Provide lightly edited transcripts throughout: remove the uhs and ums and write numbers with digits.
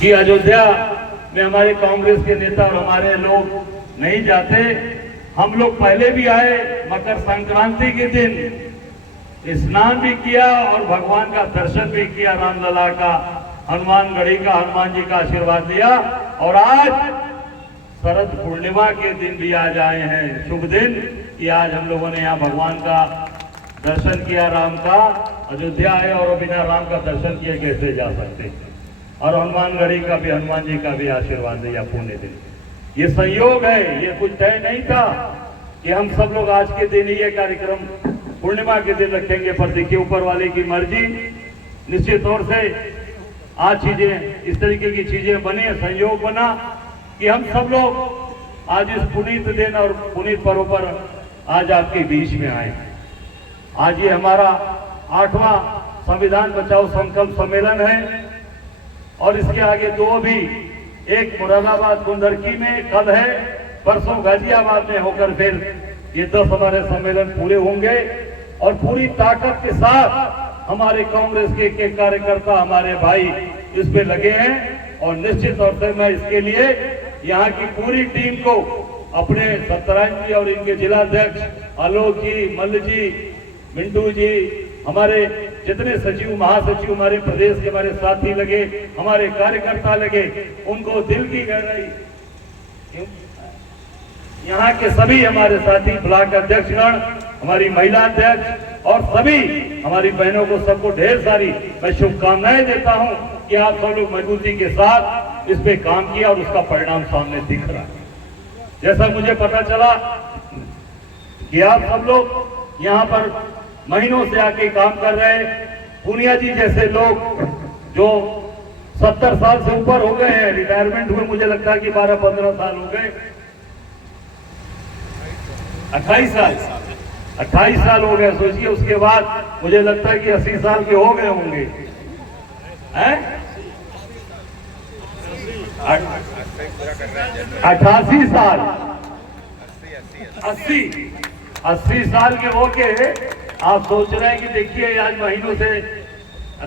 कि अयोध्या में हमारे कांग्रेस के नेता और हमारे लोग नहीं जाते। हम लोग पहले भी आए, मकर संक्रांति के दिन स्नान भी किया और भगवान का दर्शन भी किया, रामलला का, हनुमानगढ़ी का, हनुमान जी का आशीर्वाद लिया। और आज शरद पूर्णिमा के दिन भी आज आए हैं, शुभ दिन, कि आज हम लोगों ने यहाँ भगवान का दर्शन किया, राम का। अयोध्या आए और बिना राम का दर्शन किए कैसे जा सकते, और हनुमानगढ़ी का भी, हनुमान जी का भी आशीर्वाद लिया पुण्य दिन। ये संयोग है, ये कुछ तय नहीं था कि हम सब लोग आज के दिन ये कार्यक्रम पूर्णिमा के दिन रखेंगे, पर देखिए ऊपर वाले की मर्जी। निश्चित तौर से आज चीजें इस तरीके की चीजें बनी, संयोग बना कि हम सब लोग आज इस पुनीत दिन और पुनीत पर्व पर आज आपके बीच में आए। आज ये हमारा 8वां संविधान बचाओ संकल्प सम्मेलन है, और इसके आगे दो भी, एक मुरादाबाद कुंदरकी में कल है, परसों गाजियाबाद में होकर फिर ये 10 हमारे सम्मेलन पूरे होंगे। और पूरी ताकत के साथ हमारे कांग्रेस के एक कार्यकर्ता, हमारे भाई इस पे लगे हैं। और निश्चित तौर से मैं इसके लिए यहाँ की पूरी टीम को, अपने सत्यनारायण जी और इनके जिलाध्यक्ष आलोक जी, मल्ल जी, मिंटू जी, हमारे जितने सचिव महासचिव हमारे प्रदेश के हमारे साथी लगे, हमारे कार्यकर्ता लगे, उनको दिल की गहराई, यहाँ के सभी हमारे साथी ब्लॉक अध्यक्षगण, हमारी महिला अध्यक्ष और सभी हमारी बहनों को, सबको ढेर सारी मैं शुभकामनाएं देता हूं कि आप सब लोग मजबूती के साथ इस पे काम किया और उसका परिणाम सामने दिख रहा है। जैसा मुझे पता चला कि आप सब लोग यहाँ पर महीनों से आके काम कर रहे हैं। पूनिया जी जैसे लोग जो 70 साल से ऊपर हो गए हैं, रिटायरमेंट हुए, मुझे लगता है कि 12-15 साल हो गए, 28 साल हो गए। सोचिए, उसके बाद मुझे लगता है कि 80 साल के हो गए होंगे, हैं? 88 साल, 80 साल के हो के आप सोच रहे हैं कि देखिए आज महीनों से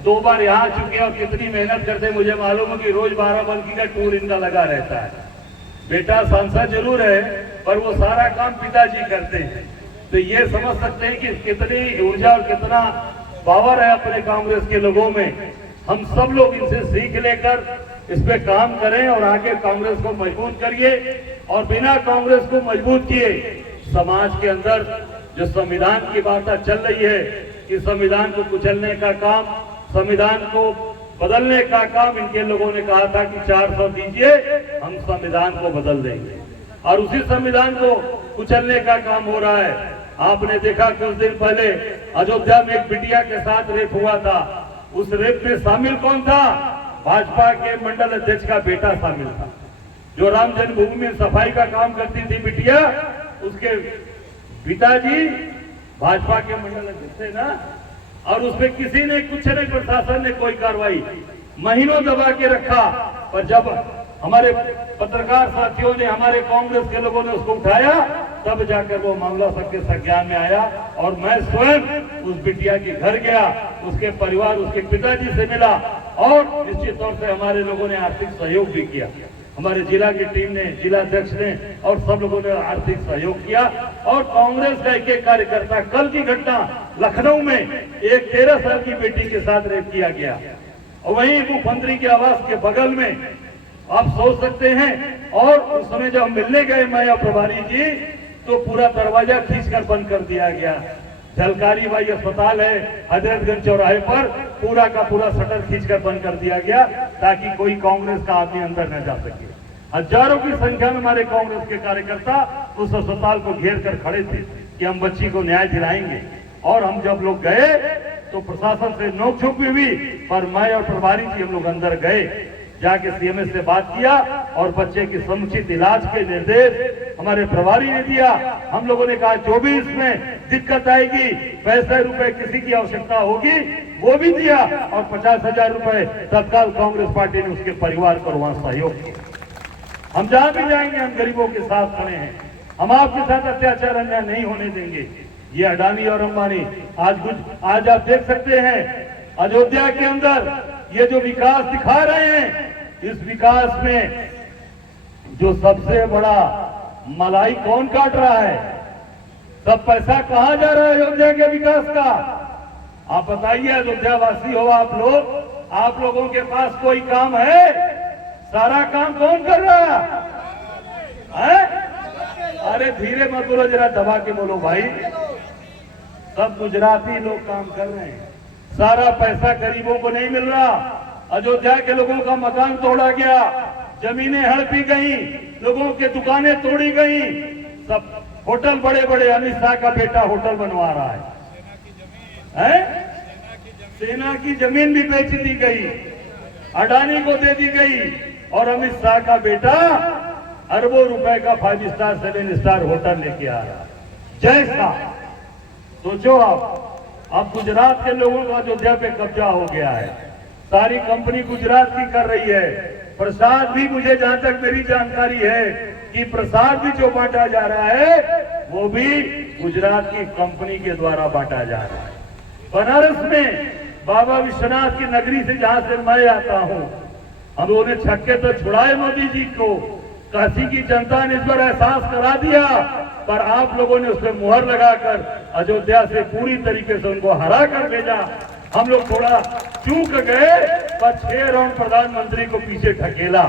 2 बार यहाँ आ चुके हैं और कितनी मेहनत करते हैं। मुझे मालूम है कि रोज बाराबंकी का टूर इनका लगा रहता है। बेटा सांसद जरूर है, पर वो सारा काम पिताजी करते हैं। तो ये समझ सकते हैं कि कितनी ऊर्जा और कितना पावर है अपने कांग्रेस के लोगों में। हम सब लोग इनसे सीख लेकर इस पे काम करें और आगे कांग्रेस को मजबूत करिए। और बिना कांग्रेस को मजबूत किए समाज के अंदर जो संविधान की बात चल रही है कि संविधान को कुचलने का काम, संविधान को बदलने का काम, इनके लोगों ने कहा था कि 400 दीजिए, हम संविधान को बदल देंगे, और उसी संविधान को कुचलने का काम हो रहा है। आपने देखा कुछ दिन पहले अयोध्या में एक बिटिया के साथ रेप हुआ था। उस रेप में शामिल कौन था? भाजपा के मंडल अध्यक्ष का बेटा शामिल था। जो राम जन्मभूमि में सफाई का काम करती थी बिटिया, उसके पिताजी भाजपा के मंडल अध्यक्ष थे ना। और उसमें किसी ने कुछ नहीं, प्रशासन ने कोई कार्रवाई, महीनों दबा के रखा। पर जब हमारे पत्रकार साथियों ने, हमारे कांग्रेस के लोगों ने उसको उठाया, तब जाकर वो मामला सबके संज्ञान में आया। और मैं स्वयं उस बिटिया के घर गया, उसके परिवार, उसके पिताजी से मिला, और निश्चित तौर से हमारे लोगों ने आर्थिक सहयोग भी किया। हमारे जिला की टीम ने, जिला अध्यक्ष ने और सब लोगों ने आर्थिक सहयोग किया। और कांग्रेस का एक कार्यकर्ता, कल की घटना लखनऊ में एक 13 साल की बेटी के साथ रेप किया गया, और वहीं मुख्यमंत्री के आवास के बगल में, आप सोच सकते हैं। और उस समय जब हम मिलने गए, मैं और प्रभारी जी, तो पूरा दरवाजा खींचकर बंद कर दिया गया। झलकारी बाई अस्पताल है हजरतगंज चौराहे पर, पूरा का पूरा शटर खींचकर बंद कर दिया गया, ताकि कोई कांग्रेस का आदमी अंदर न जा सके। हजारों की संख्या में हमारे कांग्रेस के कार्यकर्ता उस अस्पताल को घेर कर खड़े थे कि हम बच्ची को न्याय दिलाएंगे। और हम जब लोग गए तो प्रशासन से नोकझोंक भी हुई, पर मैं और प्रभारी जी हम लोग अंदर गए, जाके सीएमएस से बात किया, और बच्चे के समुचित इलाज के निर्देश हमारे प्रभारी ने दिया। हम लोगों ने कहा जो भी इसमें दिक्कत आएगी, पैसे रुपए किसी की आवश्यकता होगी, वो भी दिया। और 50,000 रुपए तत्काल कांग्रेस पार्टी ने उसके परिवार को वहां सहयोग किया। हम जहां भी जाएंगे, हम गरीबों के साथ खड़े हैं। हम आपके साथ अत्याचार अन्याय नहीं होने देंगे। ये अडानी और अंबानी आज आप देख सकते हैं अयोध्या के अंदर ये जो विकास दिखा रहे हैं, इस विकास में जो सबसे बड़ा मलाई कौन काट रहा है? सब पैसा कहां जा रहा है अयोध्या के विकास का? आप बताइए, अयोध्या वासी हो आप लोगों के पास कोई काम है? सारा काम कौन कर रहा है? अरे धीरे मत बोलो, जरा दबा के बोलो भाई। सब गुजराती लोग काम कर रहे हैं। सारा पैसा गरीबों को नहीं मिल रहा। अयोध्या के लोगों का मकान तोड़ा गया, जमीनें हड़पी गई, लोगों के दुकानें तोड़ी गई। सब होटल, बड़े बड़े अमित शाह का बेटा होटल बनवा रहा है? सेना की जमीन भी बेच दी गई, अडानी को दे दी गई, और अमित शाह का बेटा अरबों रुपए का 5 स्टार 7 स्टार होटल लेके आ रहा है। जैसा सोचो अब गुजरात के लोगों का अयोध्या पे कब्जा हो गया है। सारी कंपनी गुजरात की कर रही है। प्रसाद भी, मुझे जहां तक मेरी जानकारी है कि प्रसाद भी जो बांटा जा रहा है वो भी गुजरात की कंपनी के द्वारा बांटा जा रहा है। बनारस में बाबा विश्वनाथ की नगरी से जहां से मैं आता हूं, हम लोगों ने छक्के तो छुड़ाए मोदी जी को। काशी की जनता ने इस पर एहसास करा दिया, पर आप लोगों ने उस पर मुहर लगाकर अयोध्या से पूरी तरीके से उनको हरा कर भेजा। हम लोग थोड़ा चूक गए, पर 6 राउंड प्रधानमंत्री को पीछे ढकेला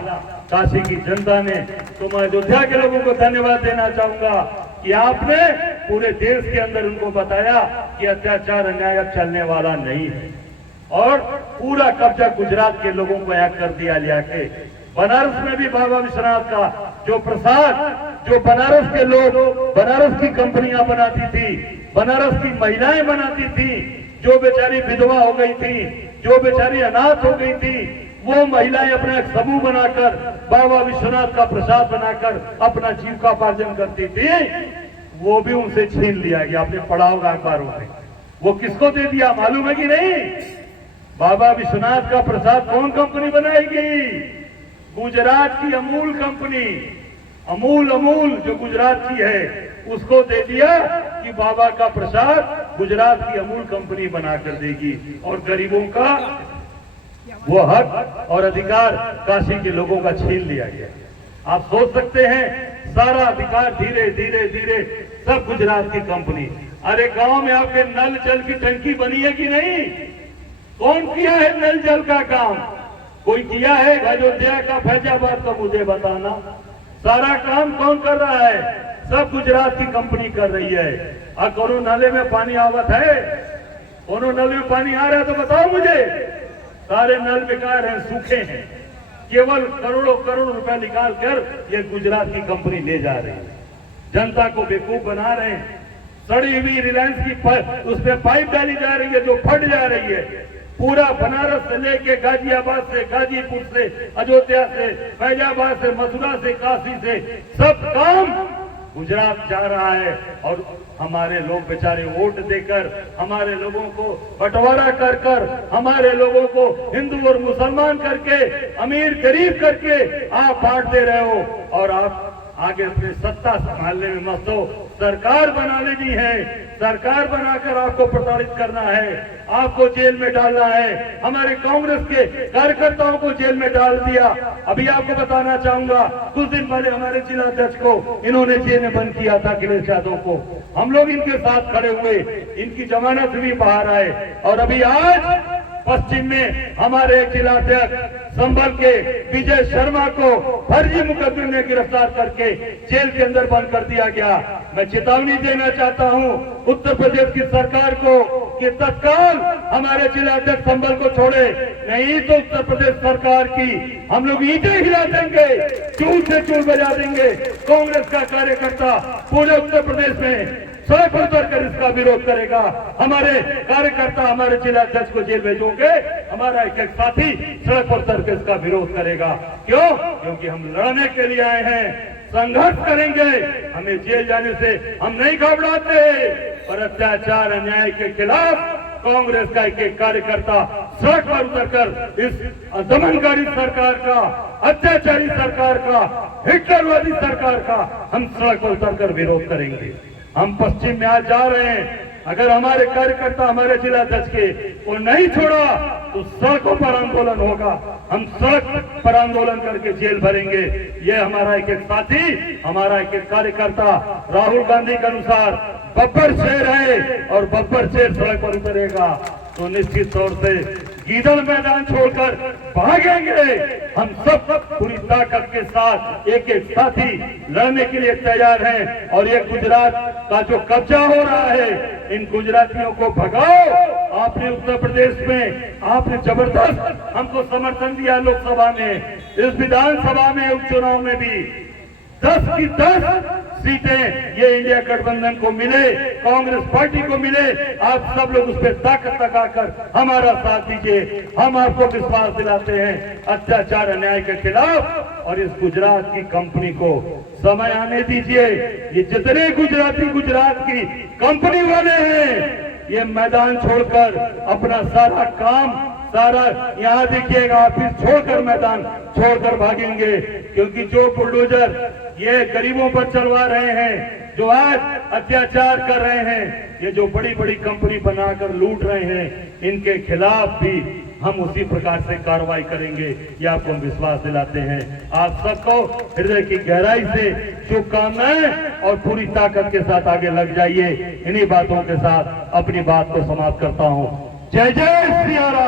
काशी की जनता ने। तो मैं अयोध्या के लोगों को धन्यवाद देना चाहूंगा कि आपने पूरे देश के अंदर उनको बताया कि अत्याचार अन्याय अब चलने वाला नहीं है, और पूरा कब्जा गुजरात के लोगों को एक कर दिया लिया के। बनारस में भी बाबा विश्वनाथ का जो प्रसाद, जो बनारस के लोग, बनारस की कंपनियां बनाती थी, बनारस की महिलाएं बनाती थी, जो बेचारी विधवा हो गई थी, जो बेचारी अनाथ हो गई थी, वो महिलाएं अपना एक समूह बनाकर बाबा विश्वनाथ का प्रसाद बनाकर अपना जीविकोपार्जन करती थी, वो भी उनसे छीन लिया गया। आपने पढ़ा होगा अखबारों में। वो किसको दे दिया मालूम है कि नहीं? बाबा विश्वनाथ का प्रसाद कौन कंपनी बनाएगी? गुजरात की अमूल कंपनी, अमूल जो गुजरात की है, उसको दे दिया कि बाबा का प्रसाद गुजरात की अमूल कंपनी बनाकर देगी, और गरीबों का वो हक और अधिकार काशी के लोगों का छीन लिया गया। आप सोच सकते हैं, सारा अधिकार धीरे धीरे धीरे सब गुजरात की कंपनी। अरे गांव में आपके नल जल की टंकी बनी है कि नहीं? कौन किया है नल जल का काम? कोई किया है? अयोध्या का, फैजाबाद का मुझे बताना। सारा काम कौन कर रहा है? सब गुजरात की कंपनी कर रही है। और कोनो नाले में पानी आवत है? कोनो नल में पानी आ रहा है तो बताओ मुझे। सारे नल बेकार हैं, सूखे हैं। केवल करोड़ों करोड़ रुपया निकाल कर ये गुजरात की कंपनी ले जा रही है, जनता को बेवकूफ बना रहे हैं। सड़ी हुई रिलायंस की उसमें पाइप डाली जा रही है जो फट जा रही है। पूरा बनारस से लेके गाजियाबाद से, गाजीपुर से, अयोध्या से, फैजाबाद से, मथुरा से, काशी से, सब काम गुजरात जा रहा है। और हमारे लोग बेचारे वोट देकर, हमारे लोगों को बंटवारा कर कर, हमारे लोगों को हिंदू और मुसलमान करके, अमीर गरीब करके आप बांट दे रहे हो, और आप आगे अपने सत्ता संभालने में मस्त हो। सरकार बना लेनी है, सरकार बनाकर आपको प्रताड़ित करना है, आपको जेल में डालना है। हमारे कांग्रेस के कार्यकर्ताओं को जेल में डाल दिया। अभी आपको बताना चाहूंगा, कुछ दिन पहले हमारे जिला अध्यक्ष को इन्होंने जेल में बंद किया था, अखिलेश यादव को। हम लोग इनके साथ खड़े हुए, इनकी जमानत भी बाहर आए। और अभी आज पश्चिम में हमारे जिला अध्यक्ष संभल के विजय शर्मा को फर्जी मुकदमे में गिरफ्तार करके जेल के अंदर बंद कर दिया गया। मैं चेतावनी देना चाहता हूं उत्तर प्रदेश की सरकार को कि तत्काल हमारे जिला अध्यक्ष संभल को छोड़े, नहीं तो उत्तर प्रदेश सरकार की हम लोग ईंटें हिला देंगे, चूल से चूल बजा देंगे। कांग्रेस का कार्यकर्ता पूरे उत्तर प्रदेश में सड़क पर उतरकर इसका विरोध करेगा। हमारे कार्यकर्ता हमारे जिला अध्यक्ष को जेल भेजोगे, हमारा एक एक साथी सड़क पर उतरकर इसका विरोध करेगा। क्यों? क्योंकि हम लड़ने के लिए आए हैं, संघर्ष करेंगे। हमें जेल जाने से हम नहीं घबराते, पर अत्याचार अन्याय के खिलाफ कांग्रेस का एक एक कार्यकर्ता सड़क पर उतरकर इस दमनकारी सरकार का, अत्याचारी सरकार का, हिटलरवादी सरकार का हम सड़क पर उतरकर विरोध करेंगे। हम पश्चिम में आज जा रहे हैं, अगर हमारे कार्यकर्ता हमारे जिला अध्यक्ष के को नहीं छोड़ा तो सड़कों पर आंदोलन होगा। हम सड़क पर आंदोलन करके जेल भरेंगे। ये हमारा एक एक साथी, हमारा एक एक कार्यकर्ता राहुल गांधी के अनुसार बब्बर शेर है और बब्बर शेर सड़क पर उतरेगा तो निश्चित तौर से गीदड़ मैदान छोड़कर भागेंगे। हम सब पूरी ताकत के साथ एक एक साथी लड़ने के लिए तैयार हैं। और ये गुजरात का जो कब्जा हो रहा है, इन गुजरातियों को भगाओ। आपने उत्तर प्रदेश में आपने जबरदस्त हमको समर्थन दिया लोकसभा में, इस विधानसभा में उपचुनाव में भी 10 की 10 सीटें ये इंडिया गठबंधन को मिले, कांग्रेस पार्टी को मिले। आप सब लोग उस पर ताकत लगाकर हमारा साथ दीजिए। हम आपको विश्वास दिलाते हैं अत्याचार अन्याय के खिलाफ। और इस गुजरात की कंपनी को समय आने दीजिए। ये जितने गुजराती गुजरात की कंपनी वाले हैं, ये मैदान छोड़कर अपना सारा काम, सारा यहाँ देखिएगा ऑफिस छोड़कर, मैदान छोड़कर भागेंगे। क्योंकि जो बुलडोजर ये गरीबों पर चलवा रहे हैं, जो आज अत्याचार कर रहे हैं, ये जो बड़ी बड़ी कंपनी बनाकर लूट रहे हैं, इनके खिलाफ भी हम उसी प्रकार से कार्रवाई करेंगे। ये आपको हम विश्वास दिलाते हैं। आप सबको हृदय की गहराई से शुभकामनाएं और पूरी ताकत के साथ आगे लग जाइए। इन्हीं बातों के साथ अपनी बात को समाप्त करता हूं। जय जय सिया राम।